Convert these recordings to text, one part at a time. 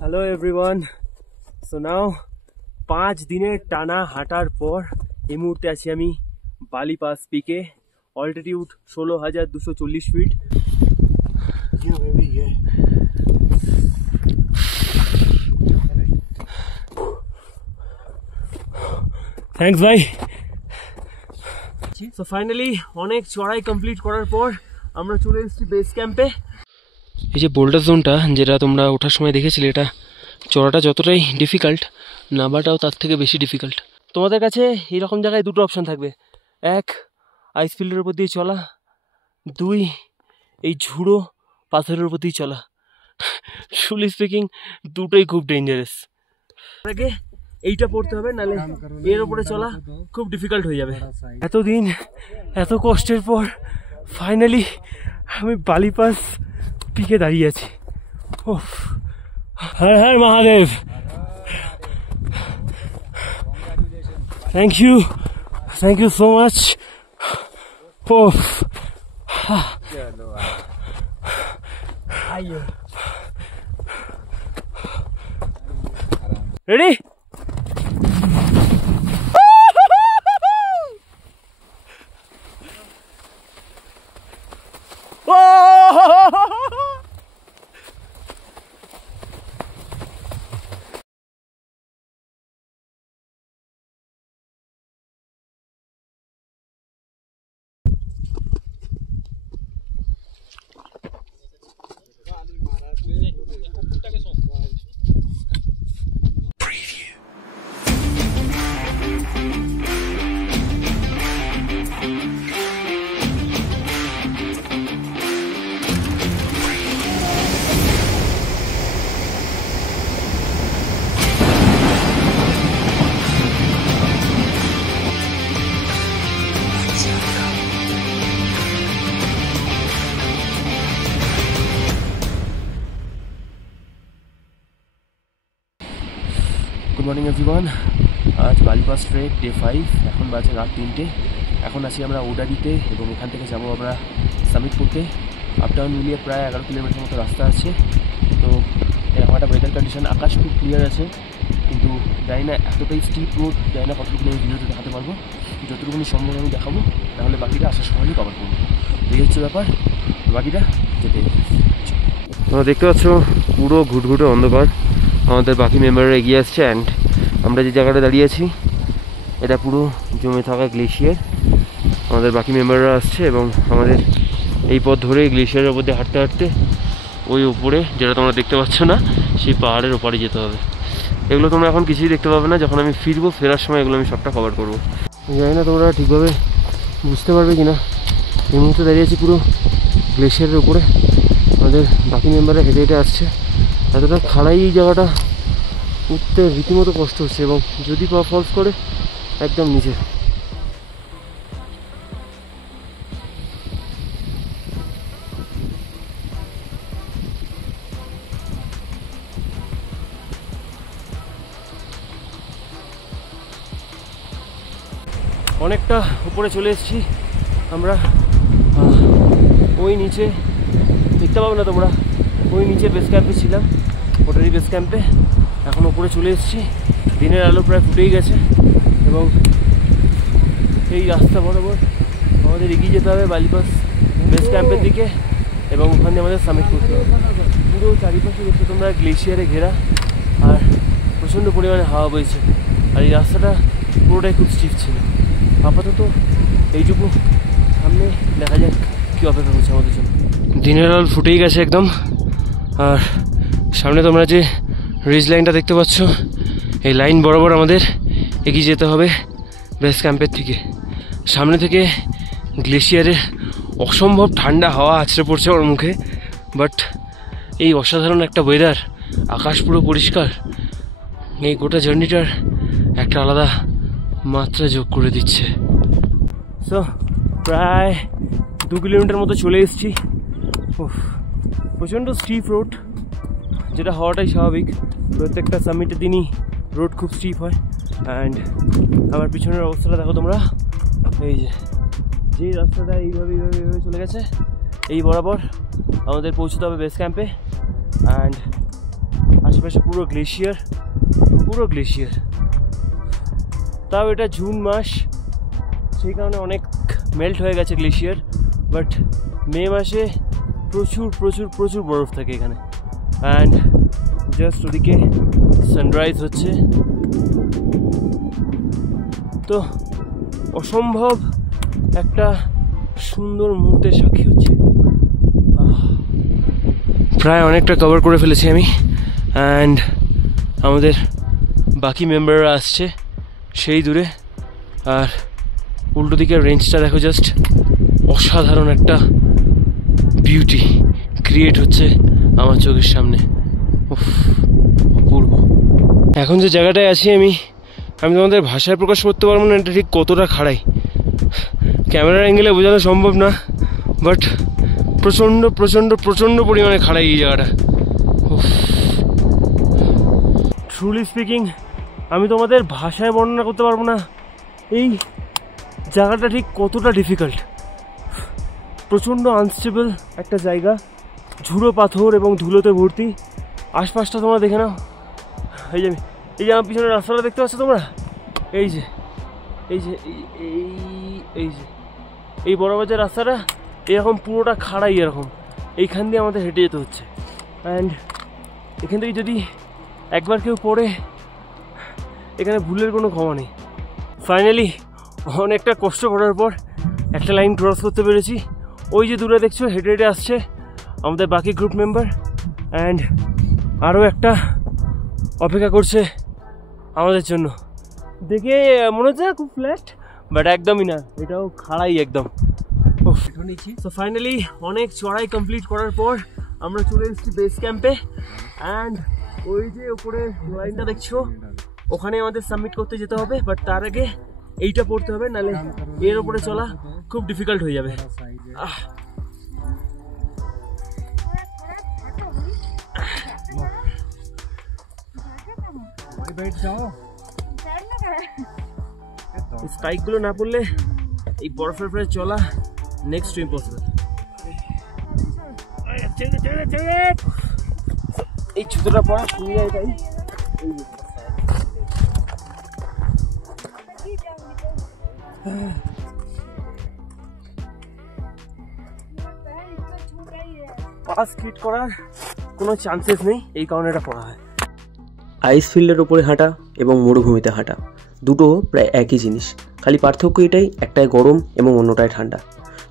Hello everyone. So now 5 দিনের টানা হাঁটার পর এই মুহূর্তে আছি আমি বালি পাস পিকে। Altitude 16,240 feet. থ্যাঙ্কস ভাই। সো ফাইনালি অনেক চড়াই কমপ্লিট করার পর আমরা চলে এসেছি বেস ক্যাম্পে। এই যে বোল্ডার জোনটা যেটা তোমরা ওঠার সময় দেখেছিলে, এটা চড়াটা যতটাই ডিফিকাল্ট, নামাটাও তার থেকে বেশি ডিফিকাল্ট। তোমাদের কাছে এইরকম জায়গায় দুটো অপশান থাকবে, এক আইস ফিল্ডের উপর দিয়ে চলা, দুই এই ঝুড়ো পাথরের উপর দিয়ে চলা। ট্রুলি স্পিকিং দুটোই খুব ডেঞ্জারাস। আগে এইটা পড়তে হবে, নাহলে এর উপরে চলা খুব ডিফিকাল্ট হয়ে যাবে। এতদিন এত কষ্টের পর ফাইনালি আমি বালি পাস পিকে দাঁড়িয়ে আছি। ওফ, Har Har Mahadev. Thank you so much. ওফ, রেডি? Good morning everyone. আজ বালি পাস ট্রেক ডে 5। এখন বাজে রাত 3টে। এখন আছি আমরা ওডারিতে এবং এখান থেকে যাবো আমরা সামিট করতে। আপ ডাউন মিলিয়ে প্রায় 11 কিলোমিটার মতো রাস্তা আছে। তো এরকম একটা ওয়েদার কন্ডিশন, আকাশ খুব ক্লিয়ার আছে, কিন্তু জানি না এতটাই স্টিপ রোড, জানি না কতটুকু আমি ভিডিওতে দেখাতে পারবো। যতটুকুনি সম্ভব আমি দেখাবো, তাহলে বাকিটা আসার সময় কভার করবো। এই হচ্ছে ব্যাপার, বাকিটা যেতে। তোমরা দেখতে পাচ্ছ পুরো ঘুটঘুটে অন্ধকার। আমাদের বাকি মেম্বাররা এগিয়ে আসছে অ্যান্ড আমরা যে জায়গাটা দাঁড়িয়ে আছি এটা পুরো জমে থাকা গ্লেশিয়ার। আমাদের বাকি মেম্বাররা আসছে এবং আমাদের এই পথ ধরে গ্লেশিয়ারের ওপর দিয়ে হাঁটতে হাঁটতে ওই উপরে, যেটা তোমরা দেখতে পাচ্ছ না, সেই পাহাড়ের ওপারে যেতে হবে। এগুলো তোমরা এখন কিছুই দেখতে পাবে না, যখন আমি ফিরবো, ফেরার সময় এগুলো আমি সবটা কভার করবো। জানি না তোমরা ঠিকভাবে বুঝতে পারবে কি না। এই মুহূর্তে দাঁড়িয়ে আছি পুরো গ্লেশিয়ারের উপরে। আমাদের বাকি মেম্বাররা হেঁটে হেঁটে আসছে। এতটা খাড়াই এই জায়গাটা, উঠতে রীতিমতো কষ্ট হচ্ছে এবং যদি পা ফলস করে একদম নিচে। অনেকটা উপরে চলে এসেছি আমরা। ওই নিচে দেখতে পাবো না তোমরা, ওই নিচে বেস ক্যাম্পে ছিলাম, ওটারই বেস ক্যাম্পে। এখন উপরে চলে এসেছি। দিনের আলো প্রায় ফুটেই গেছে এবং এই রাস্তা বরাবর আমাদের এগিয়ে যেতে হবে বালি পাস বেস ক্যাম্পের দিকে এবং ওখানে আমাদের সামিট করতে হবে। পুরো চারিপাশে দেখতে তোমরা গ্লেশিয়ারে ঘেরা আর প্রচণ্ড পরিমাণে হাওয়া বইছে। আর এই রাস্তাটা পুরোটাই খুব স্টিফ ছিল। আপাতত এইটুকু, সামনে দেখা যাক কী অপেক্ষা করছে আমাদের জন্য। দিনের আলো ফুটেই গেছে একদম। আর সামনে তোমরা যে রিজ লাইনটা দেখতে পাচ্ছ, এই লাইন বরাবর আমাদের এগিয়ে যেতে হবে বেস ক্যাম্পের থেকে। সামনে থেকে গ্লেশিয়ারের অসম্ভব ঠান্ডা হাওয়া আছড়ে পড়ছে ওর মুখে, বাট এই অসাধারণ একটা ওয়েদার, আকাশ পুরো পরিষ্কার, এই গোটা জার্নিটার একটা আলাদা মাত্রা যোগ করে দিচ্ছে। সো প্রায় 2 কিলোমিটার মতো চলে এসেছি। প্রচণ্ড স্টিপ রোড, যেটা হওয়াটাই স্বাভাবিক। প্রত্যেকটা সামিটের দিনই রোড খুব স্টিপ হয়। অ্যান্ড আমার পিছনের অবস্থাটা দেখো তোমরা, এই যে রাস্তাটা এইভাবে চলে গেছে, এই বরাবর আমাদের পৌঁছতে হবে বেস ক্যাম্পে। অ্যান্ড আশেপাশে চারিপাশে পুরো গ্লেশিয়ার, পুরো গ্লেশিয়ার। তাও এটা জুন মাস, সেই কারণে অনেক মেল্ট হয়ে গেছে গ্লেশিয়ার, বাট মে মাসে প্রচুর প্রচুর প্রচুর বরফ থাকে এখানে। অ্যান্ড জাস্ট ওদিকে সানরাইজ হচ্ছে, তো অসম্ভব একটা সুন্দর মুহূর্তের সাক্ষী হচ্ছে। প্রায় অনেকটা কভার করে ফেলেছি আমি, অ্যান্ড আমাদের বাকি মেম্বাররা আসছে সেই দূরে। আর উল্টো দিকের রেঞ্জটা দেখো, জাস্ট অসাধারণ একটা বিউটি ক্রিয়েট হচ্ছে আমার চোখের সামনে। অপূর্ব। এখন যে জায়গাটায় আছি আমি তোমাদের ভাষায় প্রকাশ করতে পারবো না এটা ঠিক কতটা খাড়াই, ক্যামেরার অ্যাঙ্গেলে বোঝানো সম্ভব না, বাট প্রচণ্ড প্রচণ্ড প্রচণ্ড পরিমাণে খাড়াই এই জায়গাটা। ট্রুলি স্পিকিং আমি তোমাদের ভাষায় বর্ণনা করতে পারবো না এই জায়গাটা ঠিক কতটা ডিফিকাল্ট। প্রচণ্ড আনস্টেবল একটা জায়গা, ঝুড়ো পাথর এবং ধুলোতে ভর্তি। আশপাশটা তোমরা দেখে নাও, এই যে আমার পিছনে রাস্তাটা দেখতে পাচ্ছ তোমরা, এই যে এই বরাবর যে রাস্তাটা এরকম পুরোটা খাড়াই, এরকম এইখান দিয়ে আমাদের হেঁটে যেতে হচ্ছে। অ্যান্ড এখান থেকে যদি একবার কেউ পড়ে, এখানে ভুলের কোনো ক্ষমা নেই। ফাইনালি অনেকটা কষ্ট করার পর একটা লাইন ক্রস করতে পেরেছি। ওই যে দূরে দেখছো হেঁটে হেঁটে আসছে আমাদের বাকি গ্রুপ মেম্বার, অ্যান্ড আরও একটা অপেক্ষা করছে আমাদের জন্য। দেখে মনে হচ্ছে খুব ফ্ল্যাট, বাট একদমই না, এটাও খাড়াই একদম। তো ফাইনালি অনেক চড়াই কমপ্লিট করার পর আমরা চলে এসেছি বেস ক্যাম্পে। অ্যান্ড ওই যে উপরে লাইনটা দেখছো, ওখানে আমাদের সাবমিট করতে যেতে হবে, বাট তার আগে এইটা পড়তে হবে, নাহলে এর উপরে চলা খুব ডিফিকাল্ট হয়ে যাবে। স্পাইকগুলো না পড়লে এই বরফের পরে চলা নেক্সট টু ইম্পসিবল। এই জুতোটা পরা সুবিধা এটাই, পাস হিট করার কোনো চান্সেস নেই, এই কারণে এটা পড়া হয়। আইস ফিল্ডের ওপরে হাঁটা এবং মরুভূমিতে হাঁটা দুটো প্রায় একই জিনিস, খালি পার্থক্য এটাই, একটায় গরম এবং অন্যটায় ঠান্ডা।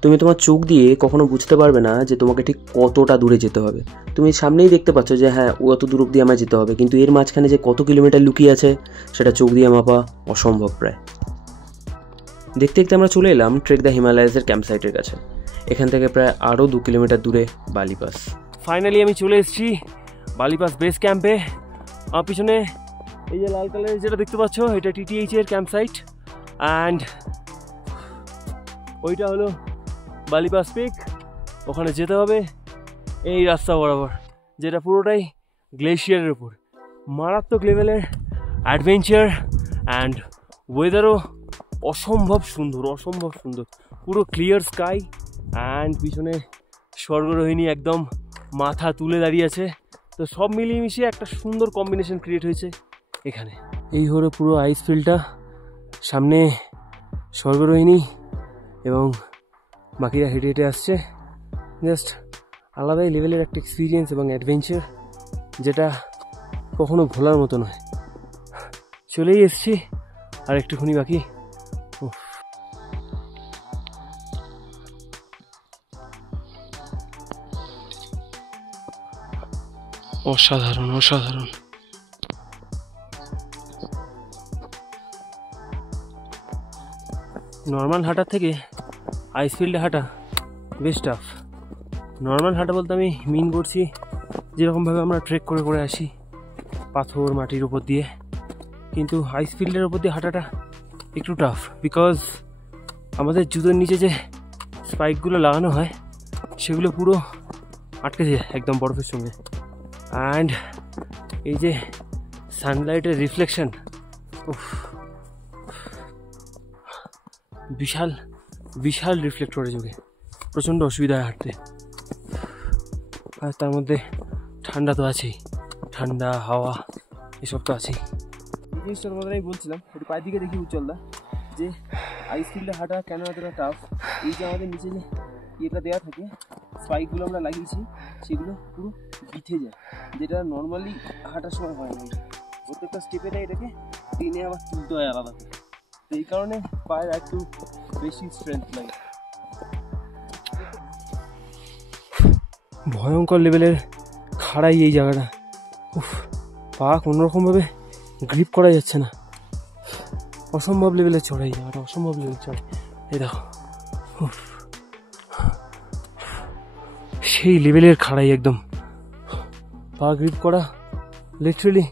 তুমি তোমার চোখ দিয়ে কখনো বুঝতে পারবে না যে তোমাকে ঠিক কতটা দূরে যেতে হবে। তুমি সামনেই দেখতে পাচ্ছ যে হ্যাঁ অত দূর অব্দি আমায় যেতে হবে, কিন্তু এর মাঝখানে যে কত কিলোমিটার লুকিয়ে আছে সেটা চোখ দিয়ে মাপা অসম্ভব প্রায়। দেখতে দেখতে আমরা চলে এলাম ট্রেক দ্য হিমালয়াসের ক্যাম্প সাইটের কাছে। এখান থেকে প্রায় আরও 2 কিলোমিটার দূরে বালিপাস। ফাইনালি আমি চলে এসেছি বালিপাস বেস ক্যাম্পে। আমার পিছনে এই যে লাল কালারের যেটা দেখতে পাচ্ছ, এটা TTH এর ক্যাম্প সাইট, অ্যান্ড ওইটা হলো বালিপাস পিক। ওখানে যেতে হবে এই রাস্তা বরাবর, যেটা পুরোটাই গ্লেশিয়ারের উপর। মারাত্মক লেভেলের অ্যাডভেঞ্চার, অ্যান্ড ওয়েদারও অসম্ভব সুন্দর, অসম্ভব সুন্দর, পুরো ক্লিয়ার স্কাই, অ্যান্ড পিছনে স্বর্গরোহিণী একদম মাথা তুলে দাঁড়িয়ে আছে। তো সব মিলিয়ে মিশিয়ে একটা সুন্দর কম্বিনেশন ক্রিয়েট হয়েছে এখানে। এই হলো পুরো আইস ফিল্ডটা, সামনে স্বর্গরোহিণী এবং বাকিরা হেঁটে হেঁটে আসছে। জাস্ট আলাদাই লেভেলের একটা এক্সপিরিয়েন্স এবং অ্যাডভেঞ্চার, যেটা কখনো ভোলার মতো নয়। চলেই এসছি, আর একটুখানি বাকি। অসাধারণ অসাধারণ। নর্মাল হাঁটার থেকে আইস ফিল্ডে হাঁটা বেশ টাফ। নর্মাল হাঁটা বলতে আমি মিন করছি যেরকমভাবে আমরা ট্রেক করে করে আসি পাথর মাটির উপর দিয়ে, কিন্তু আইস ফিল্ডের উপর দিয়ে হাঁটাটা একটু টাফ, বিকজ আমাদের জুতোর নিচে যে স্পাইকগুলো লাগানো হয় সেগুলো পুরো আটকে যায় একদম বরফের সঙ্গে। অ্যান্ড এই যে সানলাইটের রিফ্লেকশন, বিশাল বিশাল রিফ্লেক্ট করে চোখে, প্রচণ্ড অসুবিধা হয় হাঁটতে। আর তার মধ্যে ঠান্ডা তো আছেই, ঠান্ডা হাওয়া এসব তো আছেই। এই জিনিসটার কথা আমি বলছিলাম, একটু পায়ের দিকে দেখি উজ্জ্বলদা, যে আইস ফিল্ডে হাঁটা কেন এতটা টাফ। এই যে আমাদের নিচে যে ইয়েটা দেওয়া থাকে, স্পাইকগুলো আমরা লাগিয়েছি, সেগুলো পুরো বিথে যায়, যেটা নর্মালি হাঁটার সময় হয় না। প্রত্যেকটা স্টেপে দেয় এটাকে টেনে আবার তুলতে হয় আলাদা করে, তো এই কারণে পায়ের একটু বেশি স্ট্রেংথ লাগে। ভয়ঙ্কর লেভেলের খাড়াই এই জায়গাটা। উফ, পা কোনোরকমভাবে গ্রিপ করা যাচ্ছে না, অসম্ভব লেভেলের চড়াই জায়গাটা, অসম্ভব লেভেলের চড়াই। এই দেখো, উফ, সেই লেভেলের খাড়াই একদম, পা গ্রিপ করা লিটারালি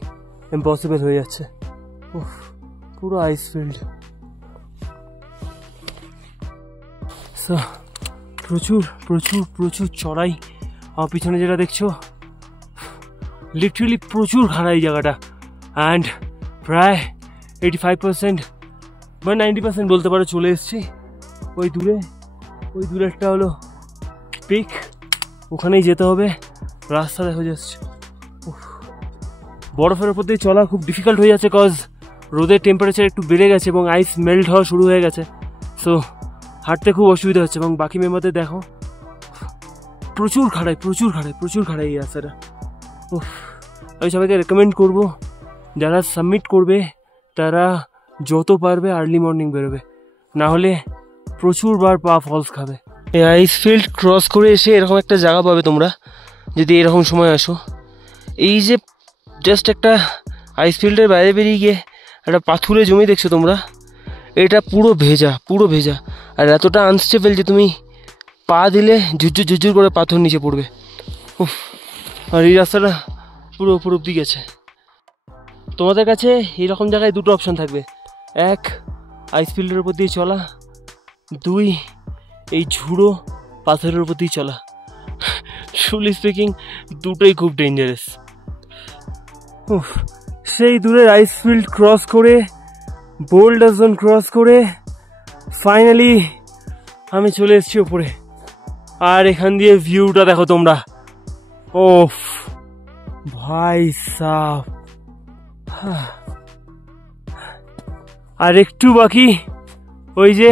ইম্পসিবল হয়ে যাচ্ছে। উফ, পুরো আইস ফিল্ড। প্রচুর প্রচুর প্রচুর চড়াই। আমার পিছনে যেটা দেখছো লিটারালি প্রচুর খাড়াই জায়গাটা, অ্যান্ড প্রায় 85% বা 90% বলতে পারো চলে এসেছি। ওই দূরেরটা হলো পিক, ওখানেই যেতে হবে, রাস্তা দেখা যাচ্ছে। বরফের উপর দিয়ে চলা খুব ডিফিকাল্ট হয়ে যাচ্ছে, কজ রোদের টেম্পারেচার একটু বেড়ে গেছে এবং আইস মেল্ট হওয়া শুরু হয়ে গেছে, সো হাঁটতে খুব অসুবিধা হচ্ছে। এবং বাকি মেম্বারদের দেখো, প্রচুর খাড়াই এই রাস্তাটা। আমি সবাইকে রেকমেন্ড করবো, যারা সাবমিট করবে তারা যত পারবে আর্লি মর্নিং বেরোবে, না হলে প্রচুর বার পা ফলস খাবে। এই আইস ফিল্ড ক্রস করে এসে এরকম একটা জায়গা পাবে তোমরা, যদি এরকম সময় আসো। এই যে জাস্ট একটা আইস ফিল্ডের বাইরে বেরিয়ে গিয়ে একটা পাথুরে জমি দেখছো তোমরা, এটা পুরো ভেজা, আর এতটা আনস্টেবল যে তুমি পা দিলে ঝুরঝুর করে পাথর নিচে পড়বে। উফ, আর এই রাস্তাটা পুরো উপর অব্দি গেছে। তোমাদের কাছে এইরকম জায়গায় দুটো অপশন থাকবে, এক আইস ফিল্ডের উপর দিয়ে চলা, দুই এই ঝুড়ো পাথরের উপর দিয়ে চলা। ট্রুলি স্পিকিং দুটোই খুব ডেঞ্জারাস। সেই দূরের আইস ফিল্ড ক্রস করে, বোল্ডার জোন ক্রস করে ফাইনালি আমি চলে এসেছি ওপরে। আর এখান দিয়ে ভিউটা দেখো তোমরা, ওফ ভাই সাহ। আর একটু বাকি, ওই যে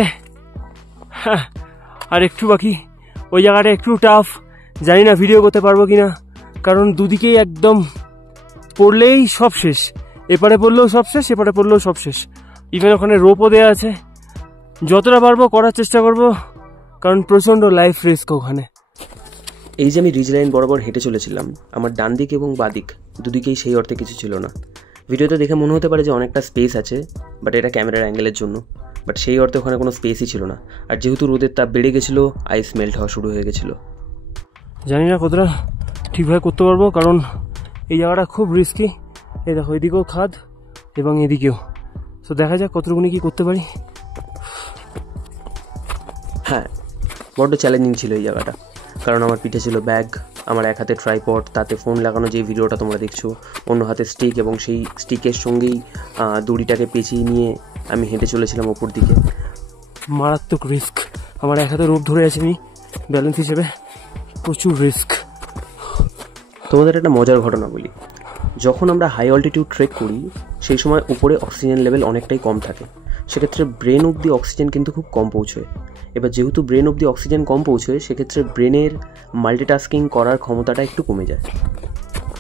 ওই জায়গাটা একটু টাফ, জানি না ভিডিও করতে পারবো কিনা, কারণ দুদিকেই একদম পড়লেই সব শেষ, এপারে পড়লেও সব শেষ, এপারে পড়লেও সব শেষ। ইভেন ওখানে রোপও দেওয়া আছে, যতটা পারবো করার চেষ্টা করবো, কারণ প্রচণ্ড লাইফ রিস্ক ওখানে। এই যে আমি রিজ লাইন বরাবর হেঁটে চলেছিলাম, আমার ডান দিক এবং বাঁ দিক দুদিকেই সেই অর্থে কিছু ছিল না। ভিডিওতে দেখে মনে হতে পারে যে অনেকটা স্পেস আছে, বাট এটা ক্যামেরার অ্যাঙ্গেলের জন্য, বাট সেই অর্থে ওখানে কোনো স্পেসই ছিল না। আর যেহেতু রোদের তাপ বেড়ে গেছিলো, আইস মেল্ট হওয়া শুরু হয়ে গেছিলো। জানি না কতটা ঠিকভাবে করতে পারবো, কারণ এই জায়গাটা খুব রিস্কি। এই দেখো, এদিকেও খাদ এবং এদিকেও, তো দেখা যাক কতটুকুনি কি করতে পারি। হ্যাঁ, বড্ড চ্যালেঞ্জিং ছিল এই জায়গাটা, কারণ আমার পিঠে ছিল ব্যাগ, আমার এক হাতে ট্রাইপড, তাতে ফোন লাগানো যে ভিডিওটা তোমরা দেখছো, অন্য হাতে স্টিক, এবং সেই স্টিকের সঙ্গেই দড়িটাকে পেঁচিয়ে নিয়ে আমি হেঁটে চলেছিলাম ওপর দিকে। মারাত্মক রিস্ক, আমার এক হাতে রোপ ধরে আছে আমি ব্যালেন্স হিসেবে, প্রচুর রিস্ক। তোমাদের একটা মজার ঘটনা বলি, যখন আমরা হাই অল্টিটিউড ট্রেক করি সেই সময় উপরে অক্সিজেন লেভেল অনেকটাই কম থাকে, সেক্ষেত্রে ব্রেন অবধি অক্সিজেন কিন্তু খুব কম পৌঁছয়। এবার যেহেতু ব্রেন অবধি অক্সিজেন কম পৌঁছয়, সেক্ষেত্রে ব্রেনের মাল্টিটাস্কিং করার ক্ষমতাটা একটু কমে যায়।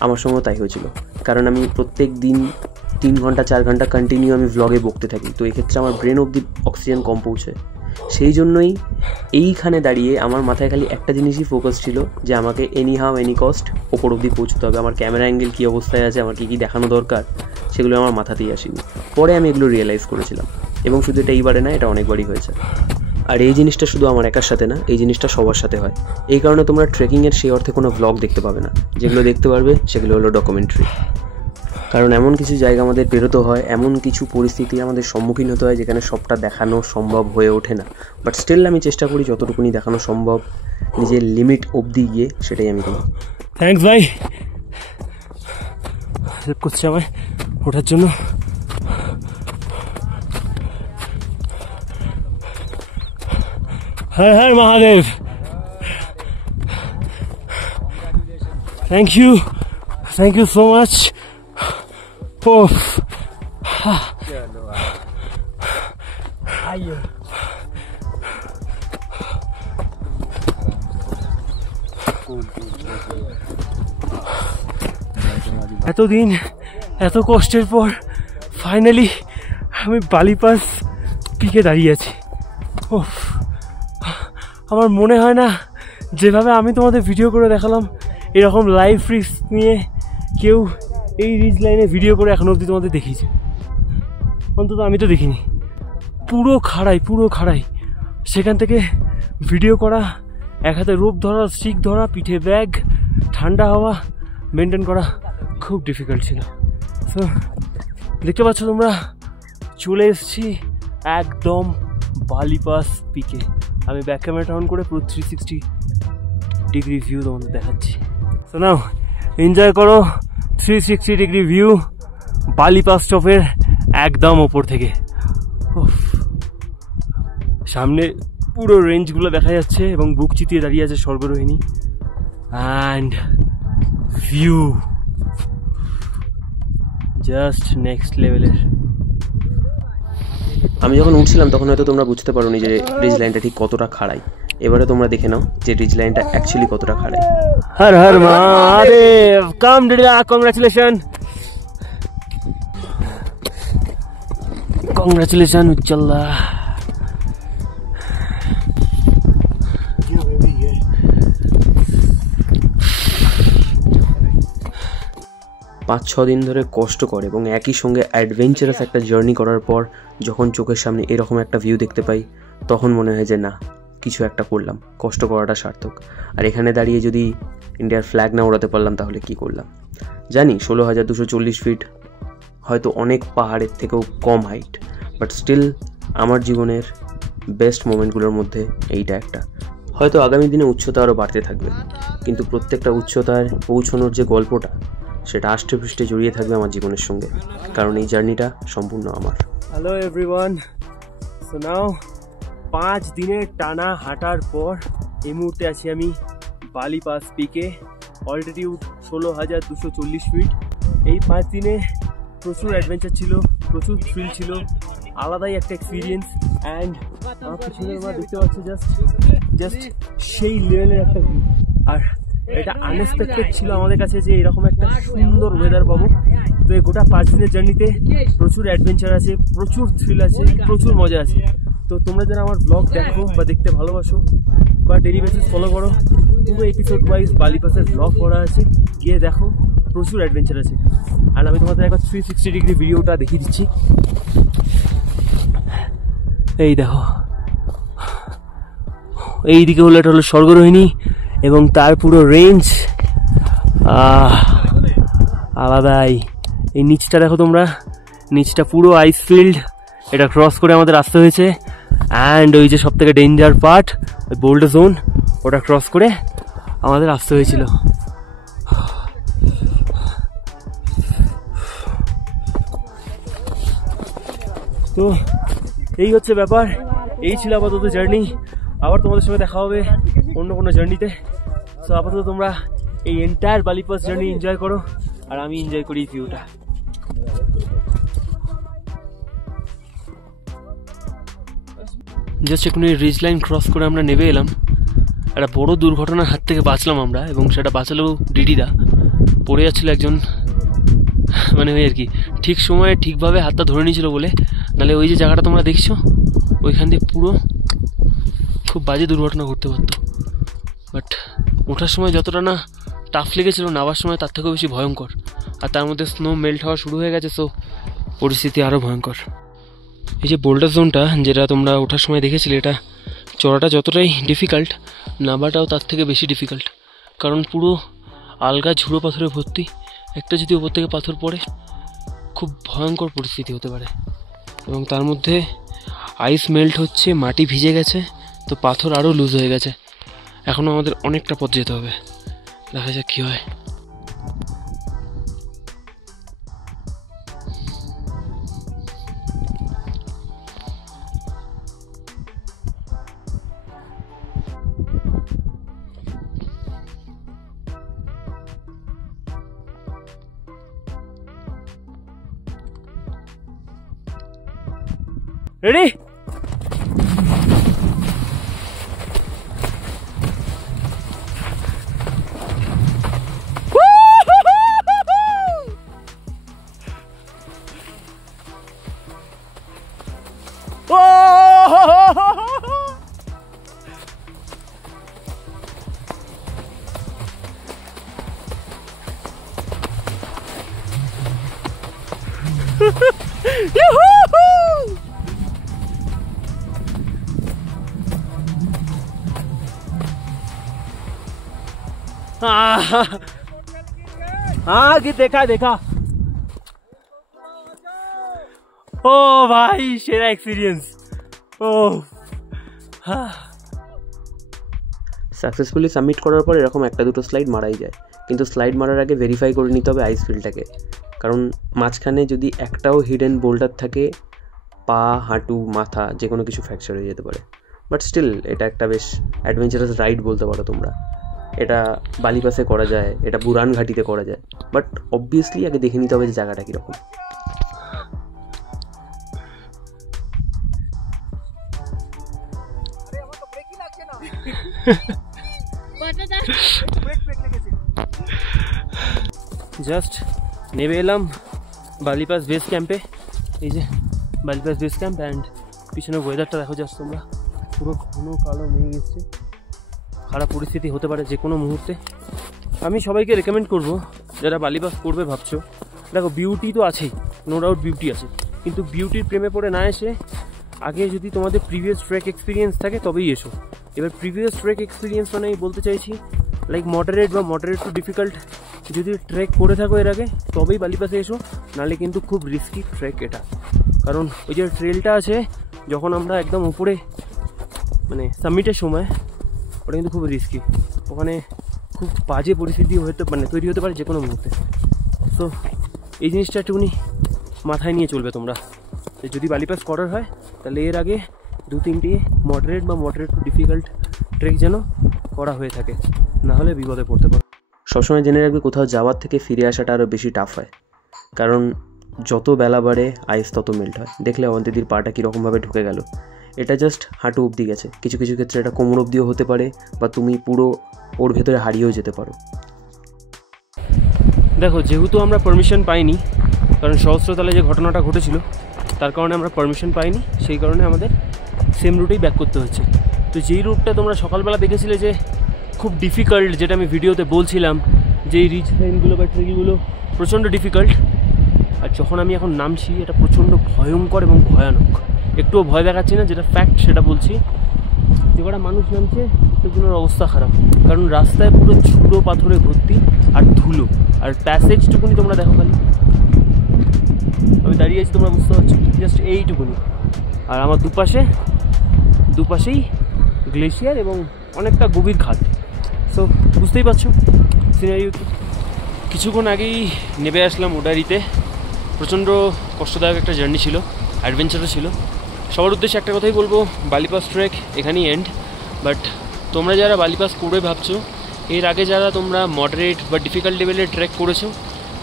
আমার সঙ্গেও তাই হয়েছিল, কারণ আমি প্রত্যেক দিন 3 ঘন্টা 4 ঘন্টা কন্টিনিউ আমি ভ্লগে বকতে থাকি, তো এক্ষেত্রে আমার ব্রেন অবধি অক্সিজেন কম পৌঁছয়। সেই জন্যই এইখানে দাঁড়িয়ে আমার মাথায় খালি একটা জিনিসই ফোকাস ছিল, যে আমাকে এনি হাউ এনি কস্ট ওপর অবধি পৌঁছতে হবে। আমার ক্যামেরা অ্যাঙ্গেল কী অবস্থায় আছে, আমার কী কী দেখানো দরকার, সেগুলো আমার মাথাতেই আসেনি। পরে আমি এগুলো রিয়েলাইজ করেছিলাম, এবং শুধু এটা এইবারে না, এটা অনেকবারই হয়েছে। আর এই জিনিসটা শুধু আমার একার সাথে না, এই জিনিসটা সবার সাথে হয়। এই কারণে তোমরা ট্রেকিংয়ের সেই অর্থে কোনো ভ্লগ দেখতে পাবে না, যেগুলো দেখতে পারবে সেগুলো হলো ডকুমেন্টারি। কারণ এমন কিছু জায়গা আমাদের বেরোতে হয়, এমন কিছু পরিস্থিতি আমাদের সম্মুখীন হতে হয় যেখানে সবটা দেখানো সম্ভব হয়ে ওঠে না, বাট স্টিল আমি চেষ্টা করি যতটুকুনি দেখানো সম্ভব নিজের লিমিট অবধি গিয়ে, সেটাই আমি করি। থ্যাঙ্কস ভাই, হেল্প করছে আমায় ওঠার জন্য। Har Har Mahadev, thank you Thank you so much. Oh. এতদিন এত কষ্টের পর ফাইনালি আমি বালিপাস পিকে দাঁড়িয়ে আছি। আমার মনে হয় না যেভাবে আমি তোমাদের ভিডিও করে দেখালাম এরকম লাইভ রিস্ক নিয়ে কেউ এই রিজ লাইনে ভিডিও করে এখনো অবধি তোমাদের দেখিয়েছে। অন্তত আমি তো দেখিনি। পুরো খাড়াই সেখান থেকে ভিডিও করা, এক হাতে রোপ ধরা, স্টিক ধরা, পিঠে ব্যাগ, ঠান্ডা হাওয়া মেনটেন করা খুব ডিফিকাল্ট ছিল। সো দেখতে পাচ্ছ তোমরা, চলে এসেছি একদম বালিপাস পিকে। আমি ব্যাক ক্যামেরাটা অন করে পুরো 360 ডিগ্রি ভিউ তোমাদের দেখাচ্ছি। সো নাও এনজয় করো 360 ডিগ্রি ভিউ বালিপাস চপের একদম ওপর থেকে। সামনে পুরো রেঞ্জগুলো দেখা যাচ্ছে এবং বুক চিতিয়ে দাঁড়িয়ে আছে স্বর্গরোহিণী। অ্যান্ড ভিউ জাস্ট নেক্সট লেভেলের। আমি যখন উঠছিলাম তখন হয়তো তোমরা বুঝতে পারোনি যে রিজ লাইনটা ঠিক কতটা খাড়াই। এবারে তোমরা দেখে নাও যে রিজ লাইনটা অ্যাকচুয়ালি কতটা খাড়াই। হর হর মহাদেব, কাম ডিডা, কংগ্রাচুলেশন উজ্জ্বলা। 5-6 দিন ধরে কষ্টকর এবং একই সঙ্গে অ্যাডভেঞ্চারাস একটা জার্নি করার পর যখন চোখের সামনে এরকম একটা ভিউ দেখতে পাই তখন মনে হয় যে না, কিছু একটা করলাম, কষ্ট করাটা সার্থক। আর এখানে দাঁড়িয়ে যদি ইন্ডিয়ার ফ্ল্যাগ না ওড়াতে পারলাম তাহলে কি করলাম। জানি 16,240 ফিট হয়তো অনেক পাহাড়ের থেকেও কম হাইট, বাট স্টিল আমার জীবনের বেস্ট মোমেন্টগুলোর মধ্যে এইটা একটা। হয়তো আগামী দিনে উচ্চতা আরও বাড়তে থাকবে, কিন্তু প্রত্যেকটা উচ্চতায় পৌঁছানোর যে গল্পটা সেটা আষ্টে পৃষ্ঠে জড়িয়ে থাকবে আমার জীবনের সঙ্গে, কারণ এই জার্নিটা সম্পূর্ণ আমার। হ্যালো এভরিওয়ান, সো নাও 5 দিনের টানা হাঁটার পর এই মুহূর্তে আছি আমি বালিপাস পিকে। Altitude 16,240 fit. এই 5 দিনে প্রচুর অ্যাডভেঞ্চার ছিল, প্রচুর থ্রিল ছিল, আলাদাই একটা এক্সপিরিয়েন্স। অ্যান্ড আমার পিছনে আমরা দেখতে পাচ্ছি জাস্ট সেই লেভেলের একটা ভিউ। আর এটা আনএক্সপেক্টেড ছিল আমাদের কাছে যে এরকম একটা সুন্দর ওয়েদার পাবো। তো এই গোটা 5 দিনের জার্নিতে প্রচুর অ্যাডভেঞ্চার আছে, প্রচুর থ্রিল আছে, প্রচুর মজা আছে। তো তোমরা যারা আমার ব্লগ দেখো বা দেখতে ভালোবাসো বা ডেইলি বেসিস ফলো করো, পুরো এপিসোড ওয়াইজ বালিপাসের ব্লগ করা আছে, গিয়ে দেখো, প্রচুর অ্যাডভেঞ্চার আছে। আর আমি তোমাদের একবার 360 ডিগ্রি ভিডিওটা দেখিয়ে দিচ্ছি। এই দেখো, এইদিকে হলো এটা হলো স্বর্গরোহিণী এবং তার পুরো রেঞ্জ আলাদাই। এই নিচটা দেখো তোমরা, নিচটা পুরো আইস ফিল্ড, এটা ক্রস করে আমাদের আসতে হয়েছে। অ্যান্ড ওই যে সব থেকে ডেঞ্জার পার্ট, ওই বোল্ডার জোন, ওটা ক্রস করে আমাদের আসতে হয়েছিল। তো এই হচ্ছে ব্যাপার, এই ছিল আপাতত জার্নি। আবার তোমাদের সঙ্গে দেখা হবে অন্য কোনো জার্নিতে। সো আপাতত তোমরা এই এন্টায়ার বালিপাস জার্নি এনজয় করো আর আমি এনজয় করি ভিউটা। জাস্ট এখন এই রিজ লাইন ক্রস করে আমরা নেমে এলাম। একটা বড় দুর্ঘটনার হাত থেকে বাঁচলাম আমরা, এবং সেটা বাঁচালেও ডিডিদা। পড়ে যাচ্ছিল একজন, মানে ওই আর কি ঠিক সময়ে ঠিকভাবে হাতটা ধরে নিয়েছিল বলে, নাহলে ওই যে জায়গাটা তোমরা দেখছো ওইখান দিয়ে পুরো খুব বাজে দুর্ঘটনা ঘটতে পারতো। বাট ওঠার সময় যতটা না টাফ লেগেছিল, নামার সময় তার থেকেও বেশি ভয়ঙ্কর। আর তার মধ্যে স্নো মেল্ট হওয়া শুরু হয়ে গেছে, সো পরিস্থিতি আরও ভয়ঙ্কর। এই যে বোল্ডার জোনটা যেটা তোমরা ওঠার সময় দেখেছিলে, এটা চড়াটা যতটাই ডিফিকাল্ট, নামাটাও তার থেকে বেশি ডিফিকাল্ট। কারণ পুরো আলগা ঝুড়ো পাথরে ভর্তি, একটা যদি ওপর থেকে পাথর পড়ে খুব ভয়ঙ্কর পরিস্থিতি হতে পারে। এবং তার মধ্যে আইস মেল্ট হচ্ছে, মাটি ভিজে গেছে, তো পাথর আরও লুজ হয়ে গেছে। এখনও আমাদের অনেকটা পথ যেতে হবে, দেখা যাক কী হয়। রেডি? हाँ कि देखा ओ भाई সেরা এক্সপিরিয়েন্স ও সাকসেসফুলি সাবমিট করার পর এরকম একটা দুটো স্লাইড মারাই যায়, কিন্তু স্লাইড মারার আগে ভেরিফাই করে নিতে হবে আইস ফিল্ডটাকে, কারণ মাঝখানে যদি একটাও হিডেন বোল্ডার থাকে পা, হাঁটু, মাথা যে কোনো কিছু ফ্র্যাকচার হয়ে যেতে পারে। বাট স্টিল এটা একটা বেশ অ্যাডভেঞ্চারাস রাইড বলতে পারো তোমরা। এটা বালিপাসে করা যায়, এটা বুরান ঘাটিতে করা যায়, বাট অবভিয়াসলি আগে দেখে নিতে হবে যে জায়গাটা কীরকম। জাস্ট নেমে এলাম বালিপাস বেস ক্যাম্পে। এই যে বালিপাস বেস ক্যাম্প, অ্যান্ড পিছনে ওয়েদারটা দেখো জাস্ট তোমরা, পুরো ঘন কালো মেঘ এসছে। খারাপ পরিস্থিতি হতে পারে যে কোনো মুহূর্তে। আমি সবাইকে রেকমেন্ড করব যারা বালিপাস করবে ভাবছো, দেখো বিউটি তো আছেই, নো ডাউট বিউটি আছে, কিন্তু বিউটির প্রেমে পড়ে না এসে আগে যদি তোমাদের প্রিভিয়াস ট্রেক এক্সপিরিয়েন্স থাকে তবেই এসো। এবার প্রিভিয়াস ট্রেক এক্সপিরিয়েন্স মানে আমি বলতে চাইছি লাইক মডারেট বা মডারেট টু ডিফিকাল্ট যদি ট্রেক করে থাকো এর আগে তবেই বালিপাসে এসো, নাহলে কিন্তু খুব রিস্কি ট্রেক এটা। কারণ ওই যে ট্রেলটা আছে যখন আমরা একদম উপরে মানে সাবমিটের সময়, ওটা কিন্তু খুব রিস্কি, ওখানে খুব বাজে পরিস্থিতি হতে মানে তৈরি হতে পারে যে কোনো মুহূর্তে। সো এই জিনিসটা একটুখানি মাথায় নিয়ে চলবে তোমরা, যদি বালিপাস করার হয় তাহলে এর আগে 2-3টি মডারেট বা মডারেট টু ডিফিকাল্ট ট্রেক যেন করা হয়ে থাকে, নাহলে বিপদে পড়তে পারো। সবসময় জেনে রাখবে কোথাও যাওয়ার থেকে ফিরে আসাটা আরও বেশি টাফ হয়, কারণ যত বেলা বাড়ে আইস তত মেল্ট হয়। দেখলে অন্তিদির পাটা কীরকমভাবে ঢুকে গেল, এটা জাস্ট হাঁটু অবধি গেছে, কিছু কিছু ক্ষেত্রে এটা কোমর অবধিও হতে পারে, বা তুমি পুরো ওর ভেতরে হারিয়েও যেতে পারো। দেখো যেহেতু আমরা পারমিশন পাইনি, কারণ সহস্রতলে যে ঘটনাটা ঘটেছিল তার কারণে আমরা পারমিশন পাইনি, সেই কারণে আমাদের সেম রুটেই ব্যাক করতে হচ্ছে। তো যেই রুটটা তোমরা সকালবেলা দেখেছিলে যে খুব ডিফিকাল্ট, যেটা আমি ভিডিওতে বলছিলাম যে এই রিচ লাইনগুলো বা ট্রেকগুলো প্রচণ্ড ডিফিকাল্ট, আর যখন আমি এখন নামছি এটা প্রচণ্ড ভয়ঙ্কর এবং ভয়ানক। একটুও ভয় দেখাচ্ছি না, যেটা ফ্যাক্ট সেটা বলছি। যে কটা মানুষ নামছে সেগুলোর অবস্থা খারাপ, কারণ রাস্তায় পুরো ঝুড়ো পাথরে ভর্তি আর ধুলো, আর প্যাসেজটুকুনি তোমরা দেখো, খালি আমি দাঁড়িয়ে আছি তোমরা বুঝতে পারছো, জাস্ট এইটুকুনি। আর আমার দুপাশেই গ্লেশিয়ার এবং অনেকটা গভীর খাদ। সো বুঝতেই পারছো সিনারিও কি। কিছুক্ষণ আগেই নেমে আসলাম ওডারিতে, প্রচণ্ড কষ্টদায়ক একটা জার্নি ছিল, অ্যাডভেঞ্চারও ছিল। সবার উদ্দেশ্যে একটা কথাই বলবো, বালিপাস ট্রেক এখানেই এন্ড। বাট তোমরা যারা বালিপাস করে ভাবছো, এর আগে যারা তোমরা মডারেট বা ডিফিকাল্ট লেভেলের ট্রেক করেছো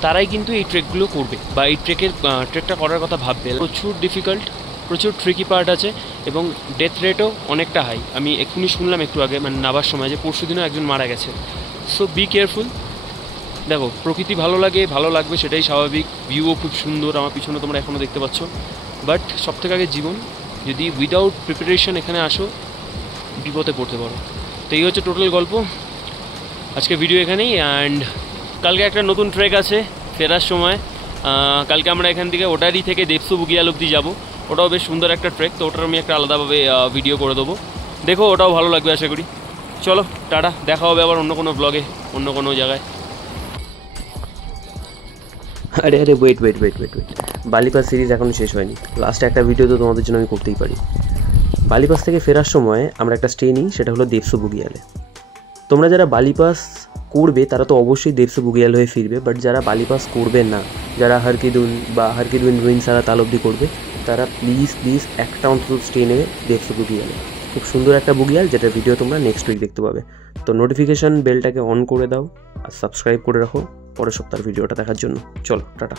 তারাই কিন্তু এই ট্রেকগুলো করবে বা এই ট্রেকটা করার কথা ভাববে। প্রচুর ডিফিকাল্ট, প্রচুর ট্রিকি পার্ট আছে এবং ডেথ রেটও অনেকটা হাই। আমি এক্ষুনি শুনলাম একটু আগে মানে নাবার সময় যে পরশুদিনও একজন মারা গেছে। So be careful. দেখো প্রকৃতি ভালো লাগবে সেটাই স্বাভাবিক, ভিউও খুব সুন্দর, আমার পিছনে তোমরা এখনও দেখতে পাচ্ছ। বাট সবথেকে আগে জীবন, যদি উইদাউট প্রিপারেশন এখানে আসো বিপদে পড়তে পারো। তো এই হচ্ছে টোটাল গল্প, আজকে ভিডিও এখানেই। অ্যান্ড কালকে একটা নতুন ট্রেক আছে ফেরার সময়। কালকে আমরা এখান থেকে ওটারি থেকে দেবসু বুগিয়াল অবধি যাবো, ওটাও বেশ সুন্দর একটা ট্রেক, তো ওটার আমি একটা আলাদাভাবে ভিডিও করে দেবো, দেখো ওটাও ভালো লাগবে আশা করি। চলো টাটা, দেখা হবে আবার অন্য কোনো ব্লগে অন্য কোনো জায়গায়। আরে ওয়েট, বালিপাস সিরিজ এখনও শেষ হয়নি, লাস্টে একটা ভিডিও তো তোমাদের জন্য আমি করতেই পারি। বালিপাস থেকে ফেরার সময় আমরা একটা স্টে নিই, সেটা হলো দেবসু বুগিয়ালে। তোমরা যারা বালিপাস করবে তারা তো অবশ্যই দেবসু বুগিয়াল হয়ে ফিরবে, বাট যারা বালিপাস করবে না, যারা হারকিদুন রুইন সারা তাল অবধি করবে, তারা প্লিজ একটা অন্তত স্টে নেবে দেবসু বুগিয়ালে। খুব সুন্দর একটা বুগিয়াল, যেটার ভিডিও তোমরা নেক্সট উইক দেখতে পাবে। তো নোটিফিকেশান বেলটাকে অন করে দাও আর সাবস্ক্রাইব করে রাখো পরের সপ্তাহের ভিডিওটা দেখার জন্য। চলো টাটা।